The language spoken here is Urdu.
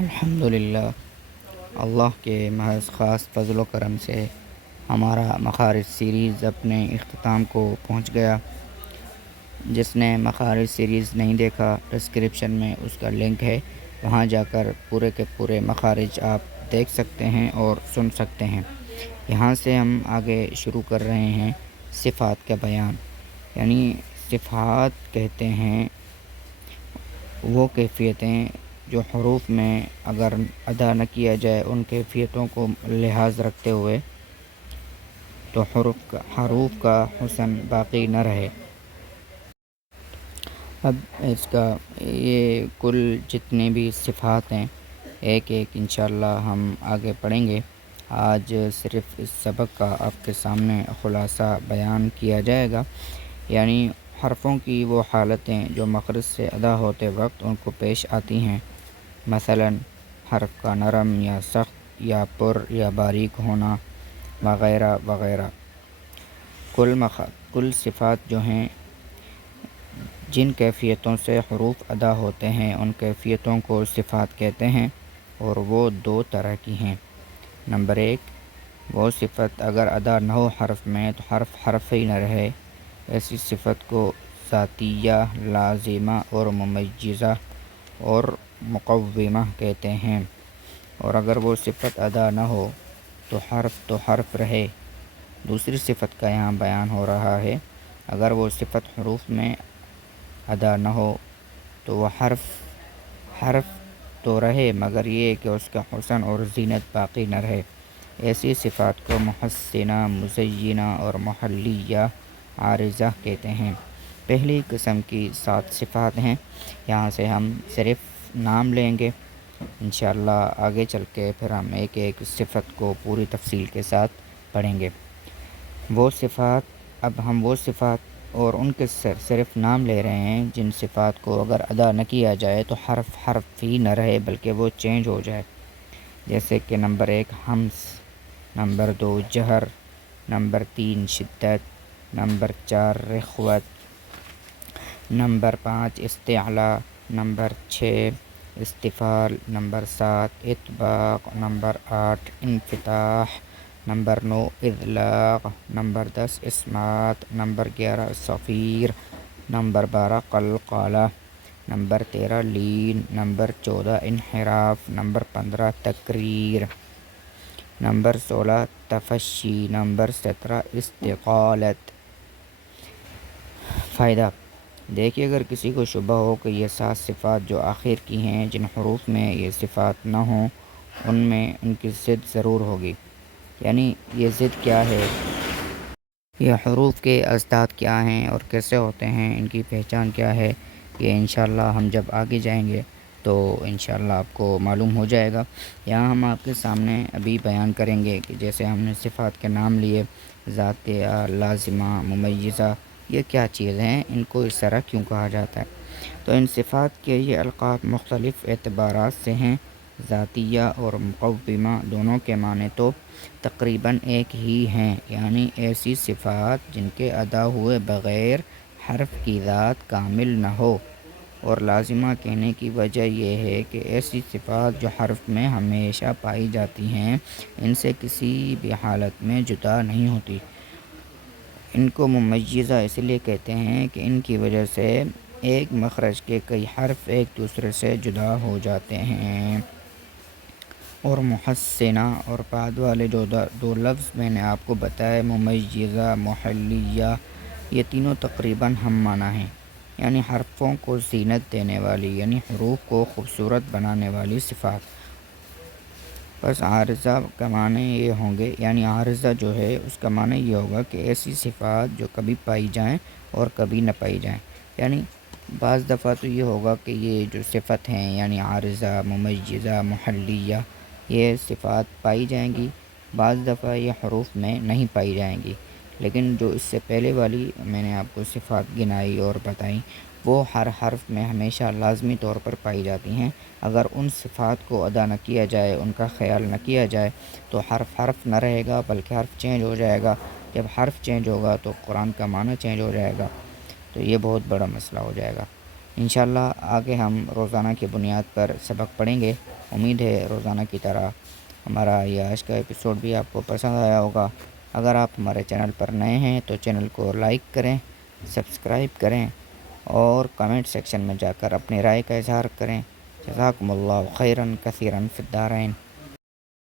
الحمدللہ، اللہ کے محض خاص فضل و کرم سے ہمارا مخارج سیریز اپنے اختتام کو پہنچ گیا۔ جس نے مخارج سیریز نہیں دیکھا، ڈسکرپشن میں اس کا لنک ہے، وہاں جا کر پورے کے پورے مخارج آپ دیکھ سکتے ہیں اور سن سکتے ہیں۔ یہاں سے ہم آگے شروع کر رہے ہیں صفات کا بیان۔ یعنی صفات کہتے ہیں وہ کیفیتیں جو حروف میں اگر ادا نہ کیا جائے، ان کیفیتوں کو لحاظ رکھتے ہوئے تو حروف کا حسن باقی نہ رہے۔ اب اس کا یہ کل جتنے بھی صفات ہیں ایک ایک انشاءاللہ ہم آگے پڑھیں گے۔ آج صرف اس سبق کا آپ کے سامنے خلاصہ بیان کیا جائے گا، یعنی حرفوں کی وہ حالتیں جو مخرج سے ادا ہوتے وقت ان کو پیش آتی ہیں، مثلا حرف کا نرم یا سخت یا پر یا باریک ہونا وغیرہ وغیرہ۔ کل صفات جو ہیں جن کیفیتوں سے حروف ادا ہوتے ہیں ان کیفیتوں کو صفات کہتے ہیں، اور وہ دو طرح کی ہیں۔ نمبر ایک، وہ صفت اگر ادا نہ ہو حرف میں تو حرف ہی نہ رہے، ایسی صفت کو ذاتیہ، لازمہ اور ممیزہ اور مقومہ کہتے ہیں۔ اور اگر وہ صفت ادا نہ ہو تو حرف رہے۔ دوسری صفت کا یہاں بیان ہو رہا ہے، اگر وہ صفت حروف میں ادا نہ ہو تو وہ حرف تو رہے مگر یہ کہ اس کا حسن اور زینت باقی نہ رہے۔ ایسی صفات کو محسنہ، مزینہ اور محلیہ عارضہ کہتے ہیں۔ پہلی قسم کی 7 صفات ہیں، یہاں سے ہم صرف نام لیں گے، انشاءاللہ آگے چل کے پھر ہم ایک ایک صفت کو پوری تفصیل کے ساتھ پڑھیں گے۔ اب ہم وہ صفات اور ان کے صرف نام لے رہے ہیں جن صفات کو اگر ادا نہ کیا جائے تو حرف ہی نہ رہے بلکہ وہ چینج ہو جائے، جیسے کہ نمبر 1 ہمس، نمبر 2 جہر، نمبر 3 شدت، نمبر 4 رخوت، نمبر 5 استعلاء، نمبر 6 استفال، نمبر 7 اطباق، نمبر 8 انفتاح، نمبر 9 اذلاق، نمبر 10 اسمات، نمبر 11 صفیر، نمبر 12 قلقلہ، نمبر 13 لین، نمبر 14 انحراف، نمبر 15 تکریر، نمبر 16 تفشی، نمبر 17 استقالت۔ فائدہ: دیکھیے، اگر کسی کو شبہ ہو کہ یہ 7 صفات جو آخر کی ہیں جن حروف میں یہ صفات نہ ہوں ان میں ان کی ضد ضرور ہوگی۔ یعنی یہ ضد کیا ہے، یہ حروف کے اضداد کیا ہیں اور کیسے ہوتے ہیں، ان کی پہچان کیا ہے، یہ انشاءاللہ ہم جب آگے جائیں گے تو انشاءاللہ آپ کو معلوم ہو جائے گا۔ یہاں ہم آپ کے سامنے ابھی بیان کریں گے کہ جیسے ہم نے صفات کے نام لیے، ذاتیہ، لازمہ، ممیزہ، یہ کیا چیز ہیں، ان کو اس طرح کیوں کہا جاتا ہے۔ تو ان صفات کے یہ القاب مختلف اعتبارات سے ہیں۔ ذاتیہ اور مقومہ دونوں کے معنی تو تقریباً ایک ہی ہیں، یعنی ایسی صفات جن کے ادا ہوئے بغیر حرف کی ذات کامل نہ ہو، اور لازمہ کہنے کی وجہ یہ ہے کہ ایسی صفات جو حرف میں ہمیشہ پائی جاتی ہیں، ان سے کسی بھی حالت میں جدا نہیں ہوتی۔ ان کو ممیزہ اس لیے کہتے ہیں کہ ان کی وجہ سے ایک مخرج کے کئی حرف ایک دوسرے سے جدا ہو جاتے ہیں۔ اور محسنہ اور بعد والے جو دو لفظ میں نے آپ کو بتائے، ممیزہ، محلیہ، یہ تینوں تقریباً ہم معنی ہیں، یعنی حرفوں کو زینت دینے والی، یعنی حروف کو خوبصورت بنانے والی صفات۔ بس عارضہ کا معنی یہ ہوں گے، یعنی عارضہ جو ہے اس کا معنی یہ ہوگا کہ ایسی صفات جو کبھی پائی جائیں اور کبھی نہ پائی جائیں۔ یعنی بعض دفعہ تو یہ ہوگا کہ یہ جو صفت ہیں یعنی عارضہ، ممیزہ، محلیہ، یہ صفات پائی جائیں گی، بعض دفعہ یہ حروف میں نہیں پائی جائیں گی، لیکن جو اس سے پہلے والی میں نے آپ کو صفات گنائی اور بتائیں وہ ہر حرف میں ہمیشہ لازمی طور پر پائی جاتی ہیں۔ اگر ان صفات کو ادا نہ کیا جائے، ان کا خیال نہ کیا جائے تو حرف نہ رہے گا بلکہ حرف چینج ہو جائے گا۔ جب حرف چینج ہوگا تو قرآن کا معنی چینج ہو جائے گا، تو یہ بہت بڑا مسئلہ ہو جائے گا۔ انشاءاللہ آگے ہم روزانہ کی بنیاد پر سبق پڑھیں گے۔ امید ہے روزانہ کی طرح ہمارا یہ آج کا ایپیسوڈ بھی آپ کو پسند آیا ہوگا۔ اگر آپ ہمارے چینل پر نئے ہیں تو چینل کو لائک کریں، سبسکرائب کریں اور کمنٹ سیکشن میں جا کر اپنی رائے کا اظہار کریں۔ جزاکم اللہ خیراً کثیراً فی الدارین۔